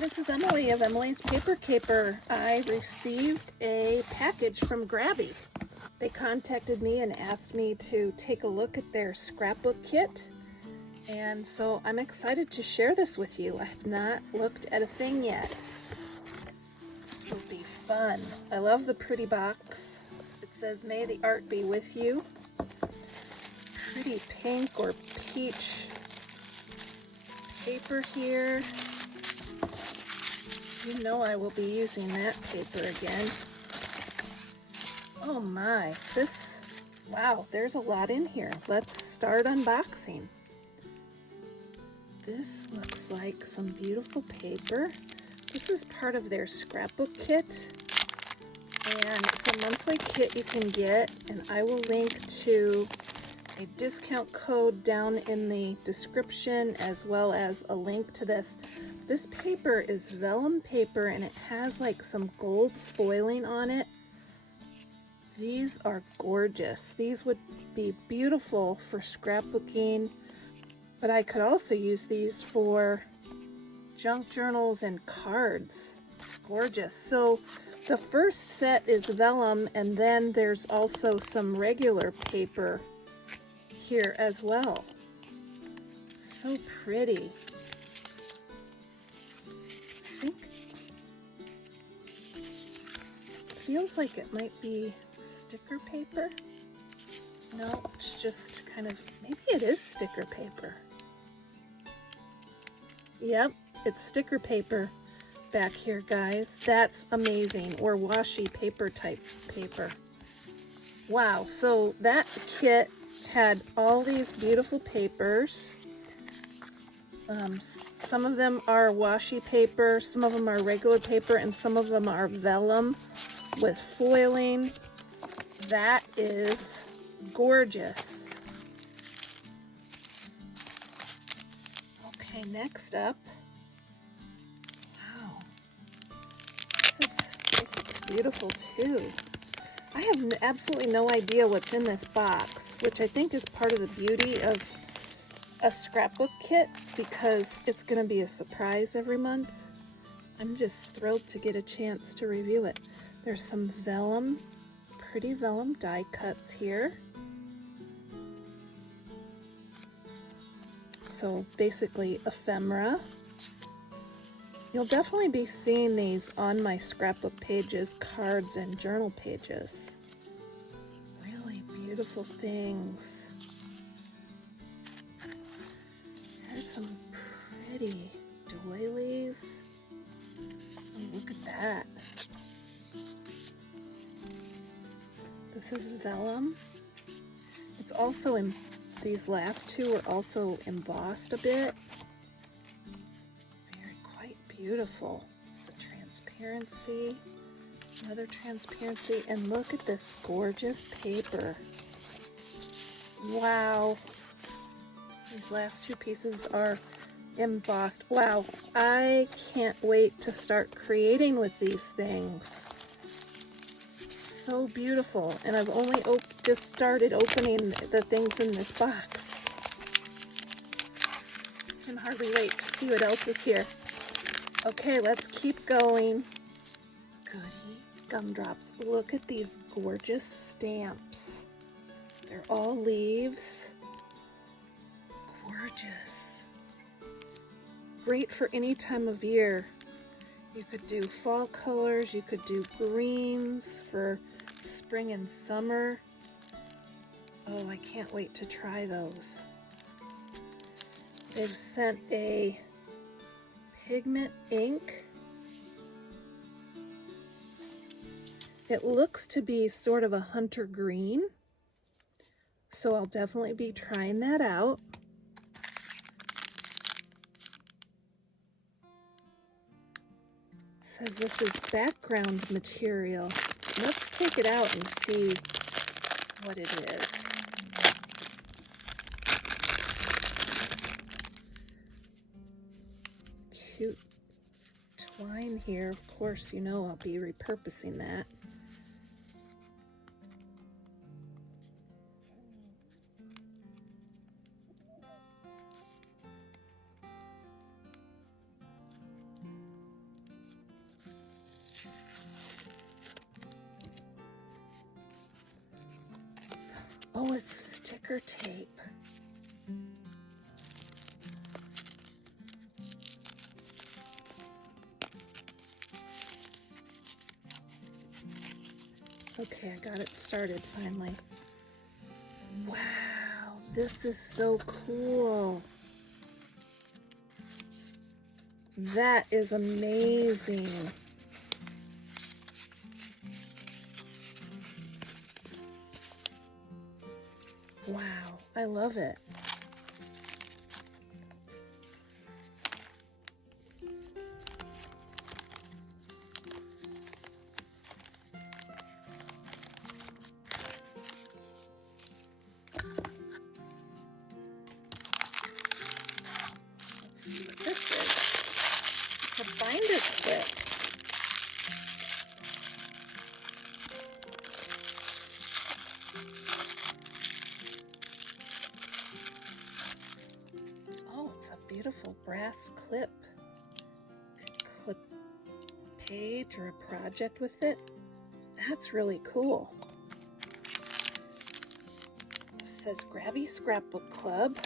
this is Emilee of Emilee's Paper Caper. I received a package from Grabie. They contacted me and asked me to take a look at their scrapbook kit. And so I'm excited to share this with you. I have not looked at a thing yet. This will be fun. I love the pretty box. It says, "May the art be with you." Pretty pink or peach paper here. You know I will be using that paper again. Oh my, wow, there's a lot in here. Let's start unboxing. This looks like some beautiful paper. This is part of their scrapbook kit, and it's a monthly kit you can get, and I will link to a discount code down in the description as well as a link to this. This paper is vellum paper and it has like some gold foiling on it. These are gorgeous. These would be beautiful for scrapbooking, but I could also use these for junk journals and cards. Gorgeous. So the first set is vellum, and then there's also some regular paper here as well. So pretty. I think it feels like it might be sticker paper. No, it's just kind of, maybe it is sticker paper. Yep, it's sticker paper back here, guys. That's amazing. Or washi paper type paper. Wow, so that kit had all these beautiful papers. Some of them are washi paper, some of them are regular paper, and some of them are vellum with foiling. That is gorgeous. Okay, next up. Wow. This looks beautiful too. I have absolutely no idea what's in this box, which I think is part of the beauty of a scrapbook kit, because it's going to be a surprise every month. I'm just thrilled to get a chance to review it. There's some vellum, pretty vellum die cuts here. So basically ephemera. You'll definitely be seeing these on my scrapbook pages, cards, and journal pages. Really beautiful things. There's some pretty doilies. Oh, look at that. This is vellum. It's also these last two are also embossed a bit. Quite beautiful. It's a transparency, another transparency, and look at this gorgeous paper. Wow. These last two pieces are embossed. Wow, I can't wait to start creating with these things. So beautiful, and I've only just started opening the things in this box. I can hardly wait to see what else is here. Okay, let's keep going. Goody gumdrops. Look at these gorgeous stamps. They're all leaves. Gorgeous. Great for any time of year. You could do fall colors, you could do greens for spring and summer. Oh, I can't wait to try those. They've sent a pigment ink. It looks to be sort of a hunter green, so I'll definitely be trying that out. It says this is background material. Let's take it out and see what it is. Cute twine here. Of course, you know I'll be repurposing that. Oh, it's sticker tape. Okay, I got it started finally. Wow, this is so cool. That is amazing. Wow, I love it. Let's see what this is. It's a binder clip. Oh, it's a beautiful brass clip. Clip a page or a project with it. That's really cool. It says Grabie Scrapbook Club.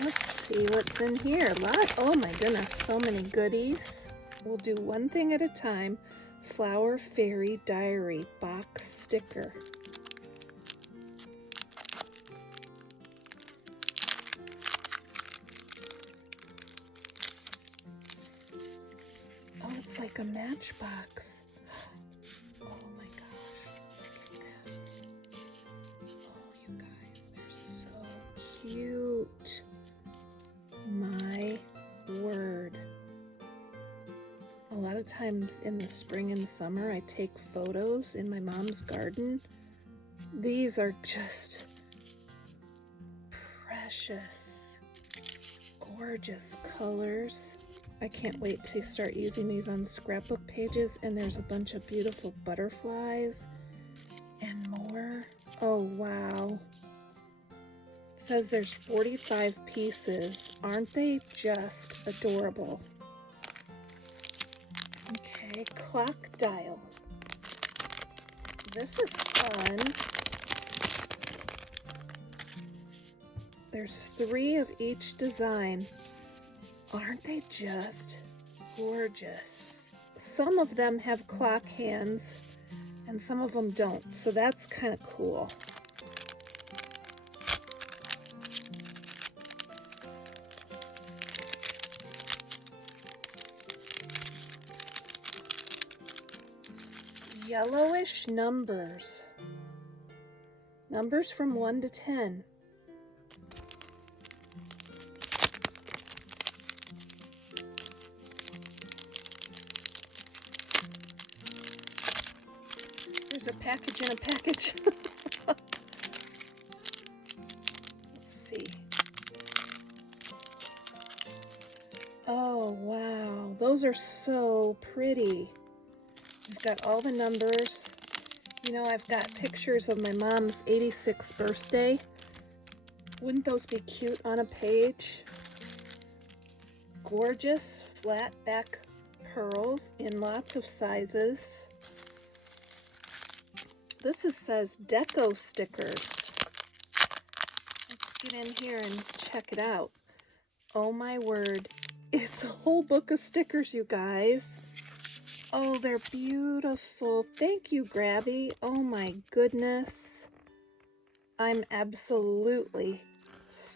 Let's see what's in here. Oh my goodness, so many goodies. We'll do one thing at a time. Flower Fairy Diary box sticker. Oh, it's like a matchbox. Oh my gosh, look at that. Oh, you guys, they're so cute. My word. A lot of times in the spring and summer, I take photos in my mom's garden. These are just precious, gorgeous colors. I can't wait to start using these on scrapbook pages, and there's a bunch of beautiful butterflies and more. Oh, wow. It says there's 45 pieces. Aren't they just adorable? Okay, clock dial. This is fun. There's 3 of each design. Aren't they just gorgeous? Some of them have clock hands and some of them don't, so that's kind of cool. Yellowish numbers. Numbers from 1 to 10. There's a package in a package. Let's see. Oh, wow. Those are so pretty. We've got all the numbers. You know, I've got pictures of my mom's 86th birthday. Wouldn't those be cute on a page? Gorgeous flat back pearls in lots of sizes. This says deco stickers. Let's get in here and check it out. Oh my word. It's a whole book of stickers, you guys. Oh, they're beautiful. Thank you, Grabie. Oh my goodness. I'm absolutely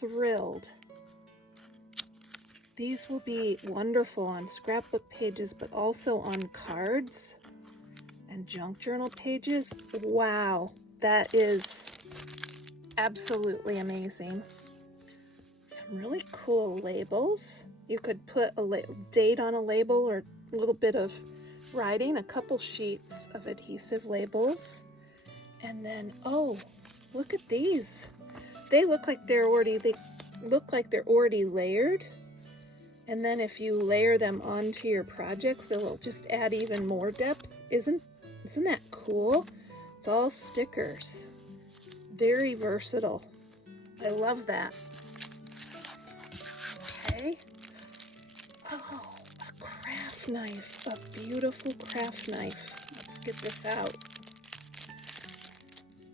thrilled. These will be wonderful on scrapbook pages, but also on cards and junk journal pages. Wow, that is absolutely amazing. Some really cool labels. You could put a date on a label or a little bit of writing, a couple sheets of adhesive labels. And then, oh, look at these. They look like they're already layered. And then if you layer them onto your projects, it will just add even more depth. Isn't that cool? It's all stickers. Very versatile. I love that. Okay. Oh, a craft knife. A beautiful craft knife. get this out.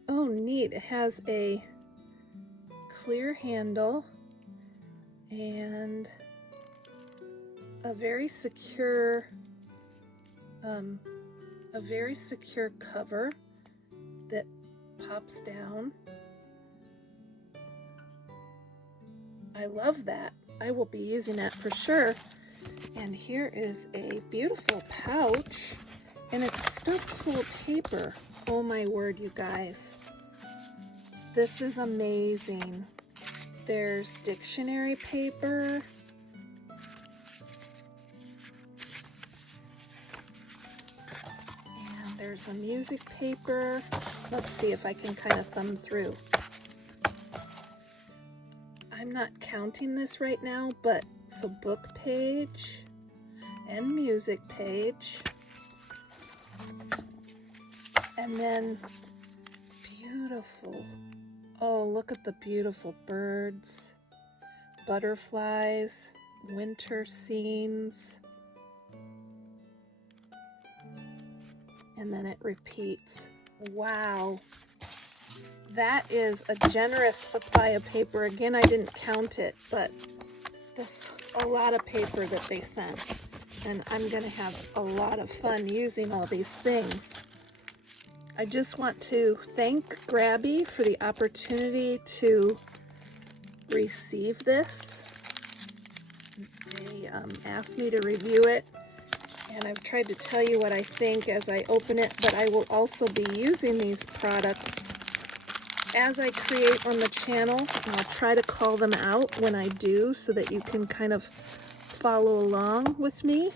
Oh, neat. It has a clear handle and a very secure cover that pops down. I love that. I will be using that for sure. And here is a beautiful pouch, and it's stuffed full of paper. Oh my word, you guys. This is amazing. There's dictionary paper. And there's a music paper. Let's see if I can kind of thumb through. I'm not counting this right now, but so book page and music page. And then beautiful. Oh, look at the beautiful birds, butterflies, winter scenes. And then it repeats. Wow. That is a generous supply of paper. Again, I didn't count it, but that's a lot of paper that they sent. And I'm going to have a lot of fun using all these things. I just want to thank Grabie for the opportunity to receive this. They asked me to review it, and I've tried to tell you what I think as I open it, but I will also be using these products as I create on the channel, and I'll try to call them out when I do so that you can kind of follow along with me.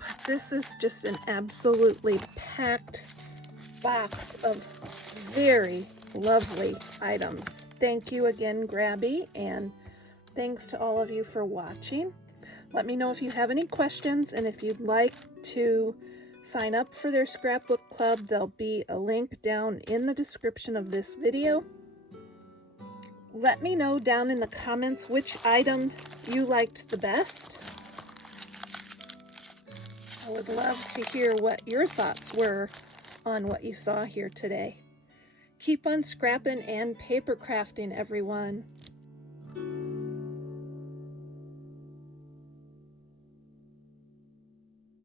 But this is just an absolutely packed box of very lovely items. Thank you again, Grabie, and thanks to all of you for watching. Let me know if you have any questions, and if you'd like to sign up for their Scrapbook Club, there'll be a link down in the description of this video. Let me know down in the comments which item you liked the best. I would love to hear what your thoughts were on what you saw here today. Keep on scrapping and paper crafting, everyone.